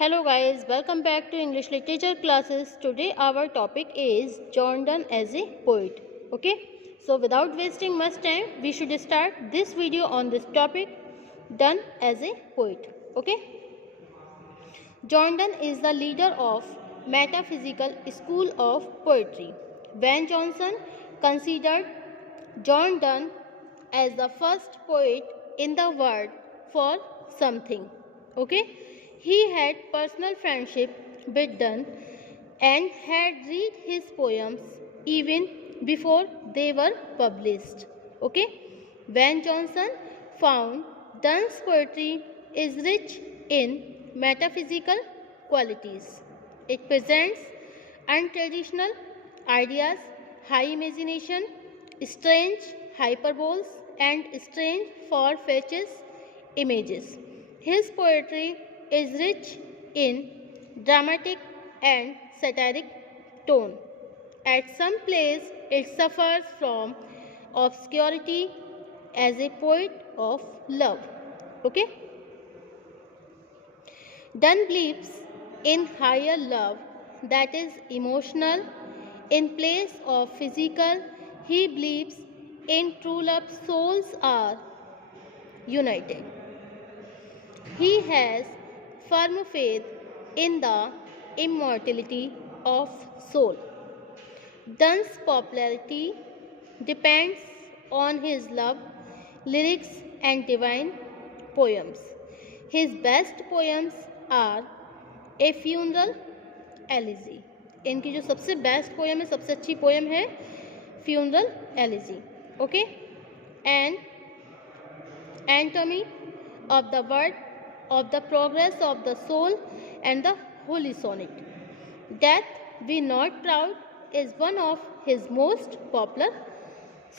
Hello guys, welcome back to English literature classes. Today our topic is John Donne as a poet. Okay, so without wasting much time, we should start this video on this topic, Donne as a poet. Okay, John Donne is the leader of metaphysical school of poetry. Ben Jonson considered John Donne as the first poet in the world for something. Okay, he had personal friendship with Donne and had read his poems even before they were published. Okay, Ben Jonson found Donne's poetry is rich in metaphysical qualities. It presents untraditional ideas, high imagination, strange hyperboles, and strange far-fetched images. His poetry is rich in dramatic and satiric tone. At some places, it suffers from obscurity as a poet of love. Okay? Donne believes in higher love that is emotional in place of physical. He believes in true love souls are united. He has firm faith in the immortality of soul. Donne's popularity depends on his love, lyrics and divine poems. His best poems are A funeral elegy. इनकी जो सबसे best poem है, सबसे अच्छी poem है funeral elegy. Okay, and anatomy of the world of the progress of the soul and the holy sonnet. Death be not proud is one of his most popular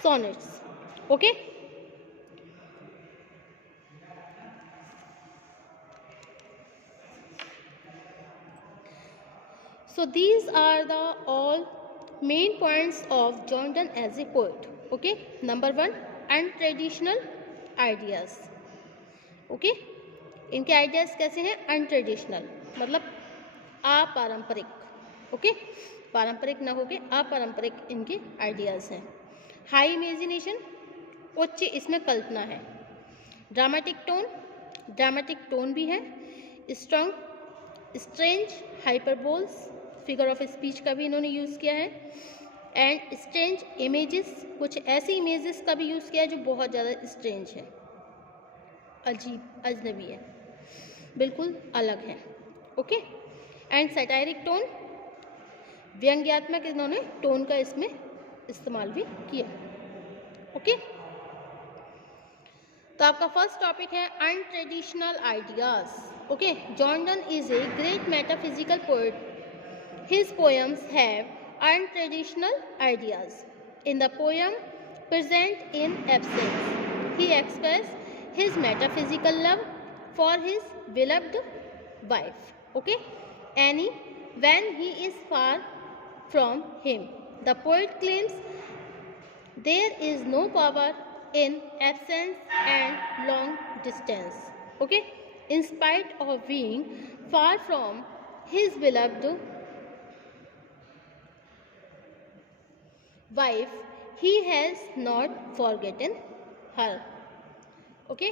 sonnets. Okay, so these are the all main points of John Donne as a poet. Okay, number 1, untraditional ideas. Okay, इनके ideas कैसे हैं? Untraditional मतलब अपारंपरिक. Okay, पारंपरिक ना होके अपारंपरिक इनके आइडियाज़ हैं. हाई इमेजिनेशन, उच्च इसमें कल्पना है. ड्रामेटिक टोन भी है. Strong strange hyperboles, figure of speech का भी इन्होंने यूज़ किया है. एंड स्ट्रेंज इमेजेस, कुछ ऐसी इमेजेस का भी यूज़ किया है जो बहुत ज़्यादा स्ट्रेंज है, अजीब अजनबी है, बिल्कुल अलग है. ओके, एंड सैटायरिक टोन, व्यंग्यात्मक इन्होंने टोन का इसमें इस्तेमाल भी किया. ओके, तो आपका फर्स्ट टॉपिक है untraditional ideas. Okay, John Donne is a great metaphysical poet. His poems have untraditional ideas. In the poem Present in Absence, he expressed his metaphysical love for his beloved wife. Okay, Annie, when he is far from him. The poet claims there is no power in absence and long distance. Okay, in spite of being far from his beloved wife, he has not forgotten her. Okay,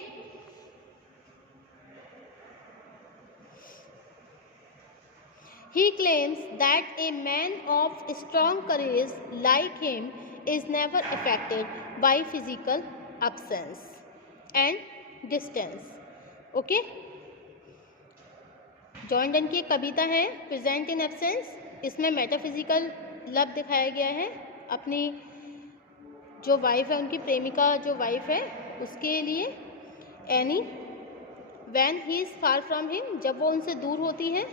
he claims that a man of strong courage like him is never affected by physical absence and distance. Okay, John Donne की एक कविता है present in absence. इसमें metaphysical love दिखाया गया है अपनी जो wife है, उनकी प्रेमिका जो वाइफ है उसके लिए. Any, when he is far from him, जब वो उनसे दूर होती है,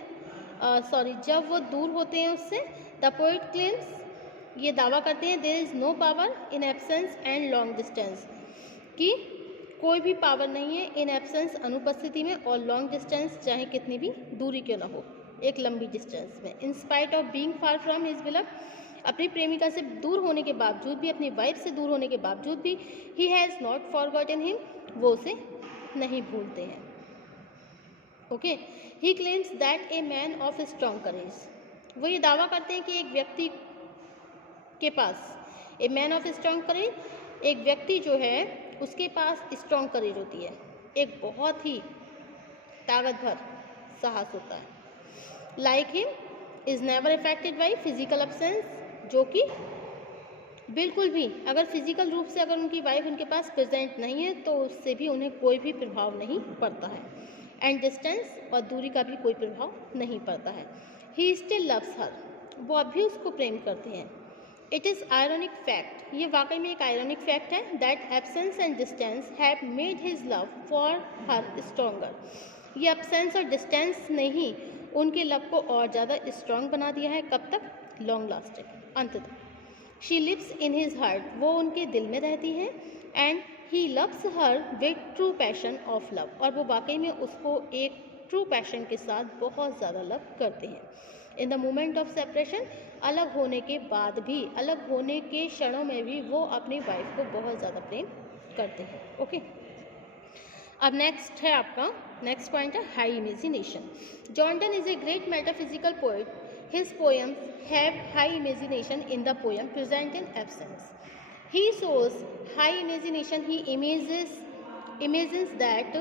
जब वो दूर होते हैं उससे. द पोएट क्लेम्स, ये दावा करते हैं, there is no power in absence and long distance, कि कोई भी पावर नहीं है इन एब्सेंस अनुपस्थिति में, और लॉन्ग डिस्टेंस चाहे कितनी भी दूरी क्यों ना हो, एक लंबी डिस्टेंस में. In spite of being far from his beloved, अपनी प्रेमिका से दूर होने के बावजूद भी, अपनी वाइफ से दूर होने के बावजूद भी, he has not forgotten him, वो उसे नहीं भूलते हैं. Okay, he claims that a man of strong courage, वो ये दावा करते हैं कि एक व्यक्ति के पास, a man of strong courage, एक व्यक्ति जो है उसके पास स्ट्रॉन्ग करेज होती है, एक बहुत ही ताकतवर साहस होता है। Like him is never affected by physical absence, जो कि बिल्कुल भी अगर फिजिकल रूप से अगर उनकी वाइफ उनके पास प्रेजेंट नहीं है तो उससे भी उन्हें कोई भी प्रभाव नहीं पड़ता है। एंड डिस्टेंस, और दूरी का भी कोई प्रभाव नहीं पड़ता है। ही स्टिल लव्स हर, वो अब भी उसको प्रेम करते हैं। इट इज़ आयरनिक फैक्ट, ये वाकई में एक आयरनिक फैक्ट है, that absence and distance have made his love for her stronger, ये एब्सेंस और डिस्टेंस ने ही उनके लव को और ज़्यादा स्ट्रॉन्ग बना दिया है। कब तक? लॉन्ग लास्टिंग, अंत तक। She lives in his heart, वो उनके दिल में रहती है। And he loves her with true passion of love, और वो वाकई में उसको एक ट्रू पैशन के साथ बहुत ज़्यादा लव करते हैं। In the moment of separation, अलग होने के बाद भी, अलग होने के क्षणों में भी वो अपनी वाइफ को बहुत ज़्यादा प्रेम करते हैं। ओके, अब नेक्स्ट है आपका नेक्स्ट पॉइंट है high imagination. Jordan is a great metaphysical poet, his poems have high imagination in the poem present in absence. He shows high imagination. He imagines that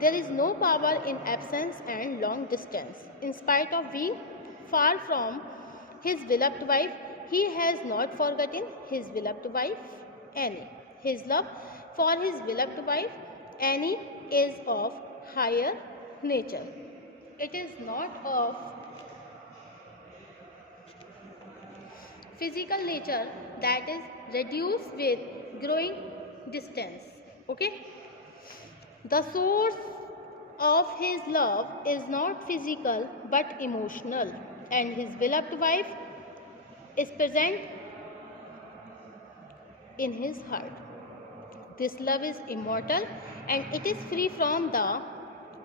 there is no power in absence and long distance. In spite of being far from his beloved wife, he has not forgotten his beloved wife Annie. His love for his beloved wife Annie is of higher nature. It is not of physical nature that is reduced with growing distance. Okay, the source of his love is not physical but emotional, and his beloved wife is present in his heart. This love is immortal and it is free from the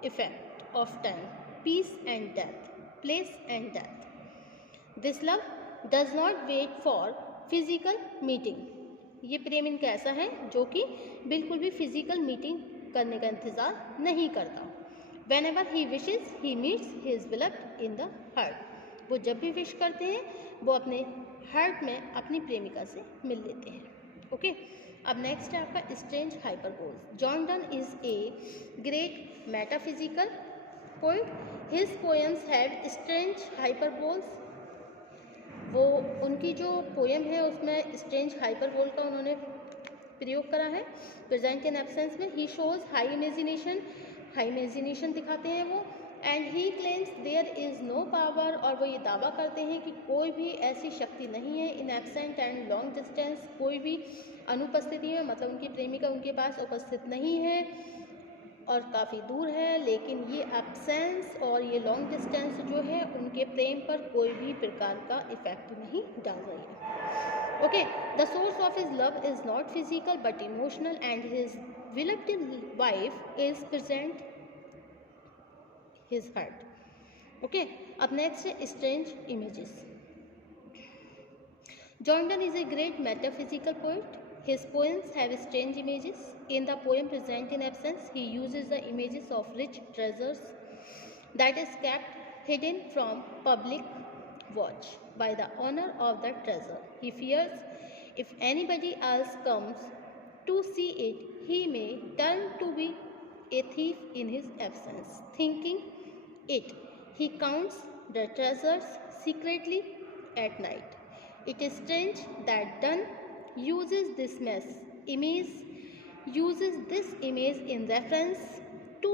effect of time, peace and death, place and death. This love does not wait for physical meeting, ये प्रेम इनका ऐसा है जो कि बिल्कुल भी physical meeting करने का इंतज़ार नहीं करता। When ever he wishes he meets his beloved in the heart, वो जब भी विश करते हैं वो अपने हार्ट में अपनी प्रेमिका से मिल लेते हैं। ओके, अब नेक्स्ट है आपका strange hyperboles. Jordan is a great metaphysical poet, his poems have strange hyperboles, वो उनकी जो पोएम है उसमें स्ट्रेंज हाइपरबोल का उन्होंने प्रयोग करा है प्रेजेंट इन एब्सेंस में। ही शोज हाई इमेजिनेशन दिखाते हैं वो। And he claims there is no power, और वो ये दावा करते हैं कि कोई भी ऐसी शक्ति नहीं है इन एब्सेंट एंड लॉन्ग डिस्टेंस, कोई भी अनुपस्थिति में, मतलब उनकी प्रेमिका उनके पास उपस्थित नहीं है और काफ़ी दूर है, लेकिन ये एब्सेंस और ये लॉन्ग डिस्टेंस जो है उनके प्रेम पर कोई भी प्रकार का इफेक्ट नहीं डाल रही है। Okay, the source of his love is not physical but emotional, and his beloved wife is present his heart. Okay, अब नेक्स्ट है strange images. Jordan is a great metaphysical poet, his poems have strange images. In the poem Present in Absence, he uses the images of rich treasures that is kept hidden from public watch by the owner of the treasure. He fears if anybody else comes to see it, he may turn to be a thief in his absence. Thinking it, he counts the treasures secretly at night. It is strange that Donne uses this image in reference to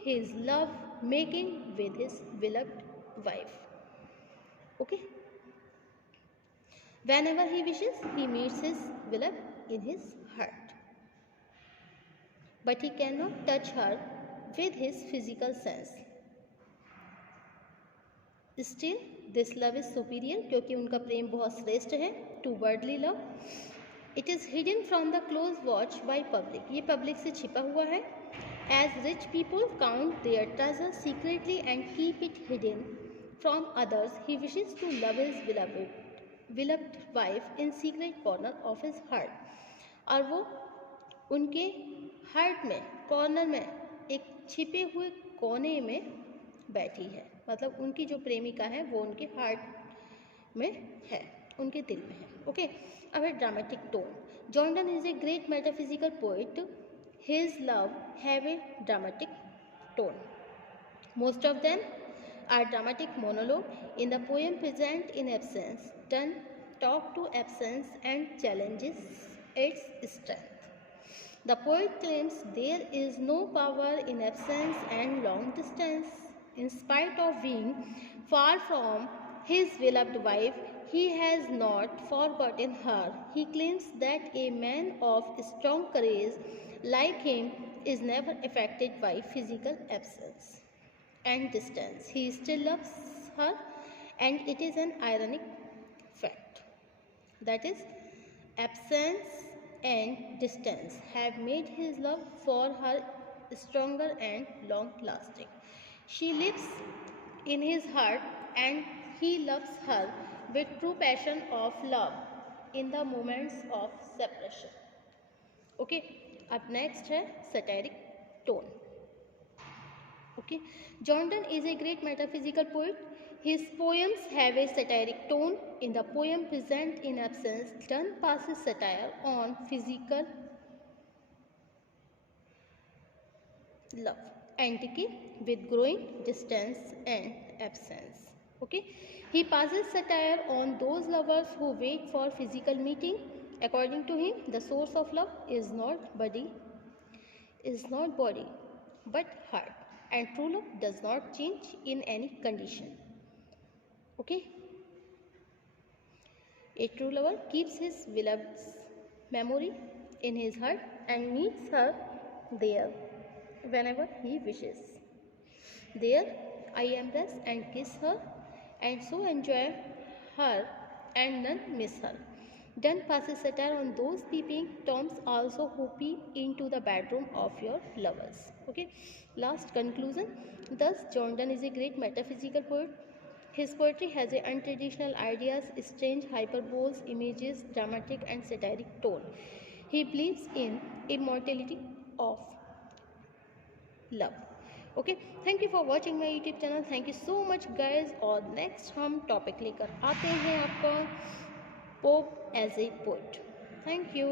his love making with his beloved wife. Okay, whenever he wishes he meets his beloved in his heart, but he cannot touch her with his physical sense. Still this love is superior, क्योंकि उनका प्रेम बहुत श्रेष्ठ है to worldly love. It is hidden from the close watch by public, ये public से छिपा हुआ है। As rich people count their treasure secretly and keep it hidden from others, he wishes to love his beloved wife in secret corner of his heart. और वो उनके heart में, corner में, एक छिपे हुए कोने में बैठी है, मतलब उनकी जो प्रेमिका है वो उनके हार्ट में है, उनके दिल में है. ओके, अब है dramatic tone. Jordan is a great metaphysical poet. His love have a dramatic tone. Most of them are dramatic monologue in the poem present in absence, done talk to absence and challenges its strength. The poet claims there is no power in absence and long distance. In spite of being far from his beloved wife, he has not forgotten her. He claims that a man of strong courage like him is never affected by physical absence and distance. He still loves her, and it is an ironic fact. That is, absence and distance have made his love for her stronger and long lasting. She lives in his heart, and he loves her with true passion of love in the moments of separation. Okay, up next है satiric tone. Okay, Jordan is a great metaphysical poet. His poems have a satiric tone. In the poem Present in Absence, Donne passes satire on physical love and decay with growing distance and absence. Okay, he passes satire on those lovers who wait for physical meeting. According to him, the source of love is not body, but heart, and true love does not change in any condition. Okay, a true lover keeps his beloved's memory in his heart and meets her there whenever he wishes. There I embrace and kiss her, and so enjoy her, and none miss her. Donne passes satire on those peeping toms also who peep into the bedroom of your lovers. Okay, last conclusion. Thus, Jordan is a great metaphysical poet. His poetry has a untraditional ideas, strange hyperboles, images, dramatic and satiric tone. He believes in immortality of love. Okay, thank you for watching my YouTube channel. Thank you so much guys. और next हम topic लेकर आते हैं आपका Pope as a poet. Thank you.